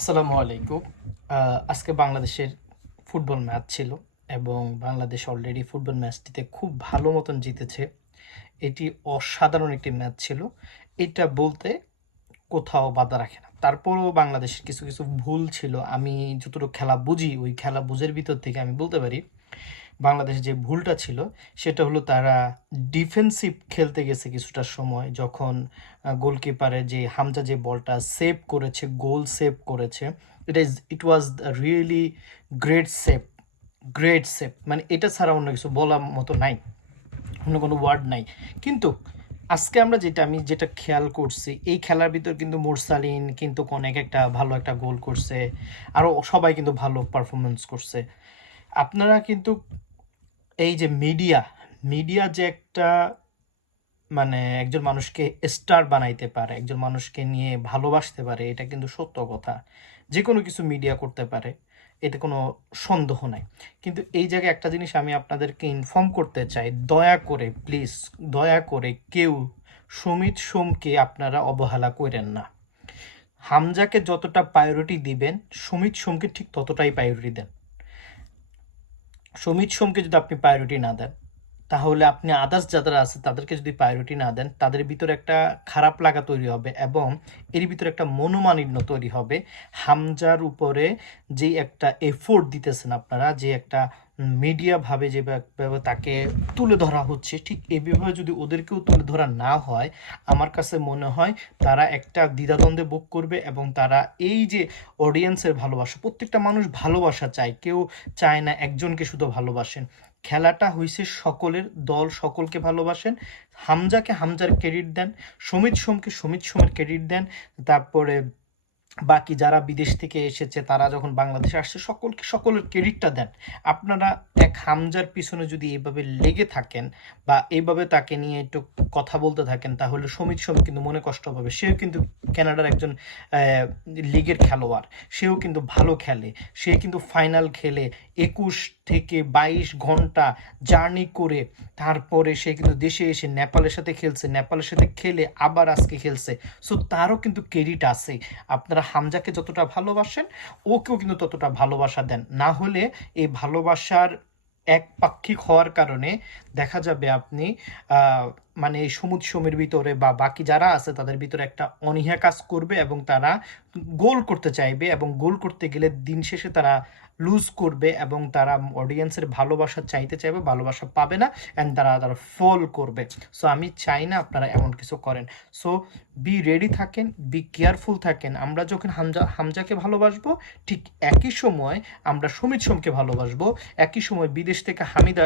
আসসালামু আলাইকুম। আজকে বাংলাদেশের ফুটবল ম্যাচ ছিল এবং বাংলাদেশ অলরেডি ফুটবল ম্যাচটিতে খুব ভালো মতন জিতেছে। এটি অসাধারণ একটি ম্যাচ ছিল। এটা বলতে কোথাও বাধা রাখে না। তারপরও বাংলাদেশের কিছু কিছু ভুল ছিল। আমি যতটুকু খেলা বুঝি, ওই খেলা বুঝের ভিতর থেকে আমি বলতে পারি বাংলাদেশের যে ভুলটা ছিল, সেটা হলো তারা ডিফেন্সিভ খেলতে গেছে কিছুটা সময়, যখন গোলকিপারের যে হামজা যে বলটা সেভ করেছে গোল সেভ করেছে এটা is it was really great save great save মানে এটা ছাড়া অন্য কিছু বলার মতো নাই, অন্য কোনো ওয়ার্ড নাই। কিন্তু আজকে আমরা যেটা, আমি যেটা খেয়াল করছি, এই খেলার ভিতর কিন্তু মোরসালিন, কিন্তু অনেক একটা ভালো একটা গোল করছে আরও সবাই কিন্তু ভালো পারফরমেন্স করছে। আপনারা কিন্তু এই যে মিডিয়া মিডিয়া যে একটা মানে একজন মানুষকে স্টার বানাইতে পারে, একজন মানুষকে নিয়ে ভালোবাসতে পারে, এটা কিন্তু সত্য কথা। যে কোনো কিছু মিডিয়া করতে পারে, এতে কোনো সন্দেহ নাই। কিন্তু এই জায়গায় একটা জিনিস আমি আপনাদেরকে ইনফর্ম করতে চাই, দয়া করে প্লিজ দয়া করে কেউ সমিত সোমকে আপনারা অবহেলা করেন না। হামজাকে যতটা প্রায়োরিটি দিবেন, সমিত সোমকে ঠিক ততটাই প্রায়োরিটি দেন। সমিত সোমকে যদি আপনি প্রায়োরিটি না দেন তাহলে আপনি আদার্স যারা আছে, তাদেরকে যদি প্রায়োরিটি না দেন, তাদের ভিতরে একটা খারাপ লাগা তৈরি হবে এবং এর ভিতরে একটা মনোমালিন্য তৈরি হবে। হামজার উপরে যে একটা এফোর্ট দিতেছেন আপনারা, যে একটা মিডিয়াভাবে যেভাবে তাকে তুলে ধরা হচ্ছে, ঠিক এভাবে যদি ওদেরকেও তুলে ধরা না হয়, আমার কাছে মনে হয় তারা একটা দ্বিধাদ্বন্দ্বে ভোগ করবে এবং তারা এই যে অডিয়েন্সের ভালোবাসা, প্রত্যেকটা মানুষ ভালোবাসা চায়, কেউ চায় না একজনকে শুধু ভালোবাসেন। খেলাটা হয়েছে সকলের দল সকলকে ভালোবাসেন। হামজাকে হামজার ক্রেডিট দেন, সমিত সোমকে সমিত সোমের ক্রেডিট দেন, তারপরে বাকি যারা বিদেশ থেকে এসেছে, তারা যখন বাংলাদেশে আসছে, সকলকে সকলের ক্রেডিটটা দেন। আপনারা এক হামজার পিছনে যদি এইভাবে লেগে থাকেন বা এইভাবে তাকে নিয়ে একটু কথা বলতে থাকেন, তাহলে সমিত সোম কিন্তু মনে কষ্ট পাবে। সেও কিন্তু ক্যানাডার একজন লিগের খেলোয়াড়। সেও কিন্তু ভালো খেলে। সে কিন্তু ফাইনাল খেলে একুশ থেকে বাইশ ঘণ্টা জার্নি করে তারপরে সে কিন্তু দেশে এসে নেপালের সাথে খেলছে, নেপালের সাথে খেলে আবার আজকে খেলছে। সো তারও কিন্তু ক্রেডিট আছে। আপনারা হামজাকে যতটা ভালোবাসেন, ওকেও কিন্তু ততটা ভালোবাসা দেন। না হলে এই ভালোবাসার একপাক্ষিক হওয়ার কারণে দেখা যাবে আপনি মানে এই সমুদ্র সমের ভিতরে বা বাকি যারা আছে, তাদের ভিতরে একটা অনীহা কাজ করবে এবং তারা গোল করতে চাইবে এবং গোল করতে গেলে দিন শেষে তারা লুজ করবে এবং তারা অডিয়েন্সের ভালোবাসা চাইতে চাইবে, ভালোবাসা পাবে না অ্যান্ড তারা তারা ফল করবে। সো আমি চাই না আপনারা এমন কিছু করেন। সো বি রেডি থাকেন বি কেয়ারফুল থাকেন। আমরা যখন হামজা, হামজাকে ভালোবাসবো, ঠিক একই সময় আমরা সমিত সোমকে ভালোবাসবো। একই সময় বিদেশ থেকে হামিদা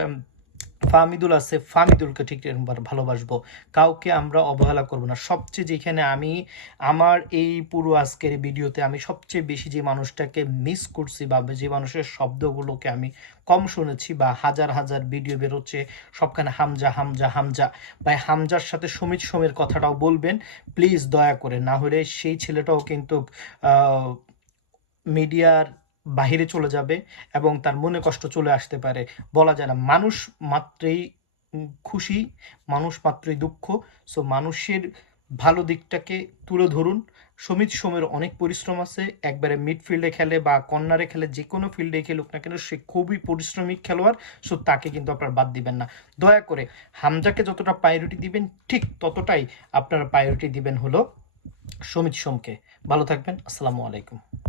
ফামিদুল আছে ফামিদুলকে ঠিক ভালোবাসবো। কাউকে আমরা অবহেলা করব না। সবচেয়ে যেখানে আমি, আমার এই পুরো আজকের ভিডিওতে আমি সবচেয়ে বেশি যে মানুষটাকে মিস করছি বা যে মানুষের শব্দগুলোকে আমি কম শুনেছি বা হাজার হাজার ভিডিও বেরোচ্ছে, সবখানে হামজা হামজা হামজা। ভাই, হামজার সাথে সমিত সোমের কথাটাও বলবেন প্লিজ দয়া করে। না হলে সেই ছেলেটাও কিন্তু মিডিয়ার বাহিরে চলে যাবে এবং তার মনে কষ্ট চলে আসতে পারে। বলা যায় না, মানুষ মাত্রই খুশি, মানুষ মাত্রই দুঃখ। সো মানুষের ভালো দিকটাকে তুলে ধরুন। সমিত সোমের অনেক পরিশ্রম আছে। একবারে মিডফিল্ডে খেলে বা কর্নারে খেলে যে কোনো ফিল্ডে খেলুক না কেন, সে খুবই পরিশ্রমিক খেলোয়াড় সো তাকে কিন্তু আপনারা বাদ দিবেন না। দয়া করে হামজাকে যতটা প্রায়োরিটি দিবেন, ঠিক ততটাই আপনারা প্রায়োরিটি দিবেন হলো সমিত সোমকে। ভালো থাকবেন, আসসালামু আলাইকুম।